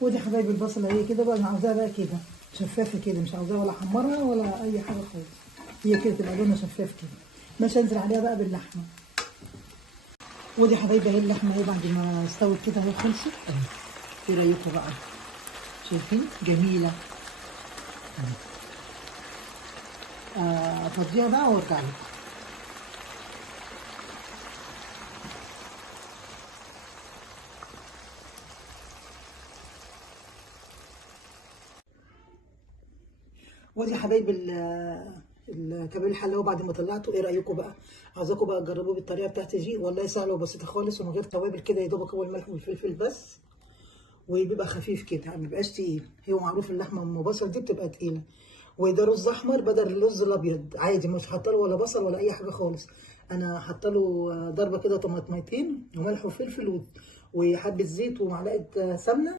ودي حبايبي البصله هي كده بقى، انا عاوزاها بقى كده شفافه كده، مش عاوزاها ولا احمرها ولا اي حاجه خالص، هي كده تبقى لونها شفاف كده. ماشي، انزل عليها بقى باللحمه. ودي حبايبي اهي اللحمه اهي بعد ما استوت كده اهي خلصت اهي. ايه رايكم بقى؟ شايفين جميله. افضيها بقى وارجع لكم. ودي حبايبي الكباب الحلاوه بعد ما طلعته، ايه رايكم بقى؟ عايزاكم بقى تجربوه بالطريقه بتاعتي دي، والله سهله وبسيطه خالص ومن غير توابل كده، يا دوبك هو الملح والفلفل بس، وبيبقى خفيف كده ما بيبقاش تقيل. هو معروف اللحمه ام بصل دي بتبقى تقيله. وده رز احمر بدل الرز الابيض عادي، مش حاطه له ولا بصل ولا اي حاجه خالص. انا حاطه له ضربه كده طماطميتين وملح وفلفل وحبه زيت ومعلقه سمنه.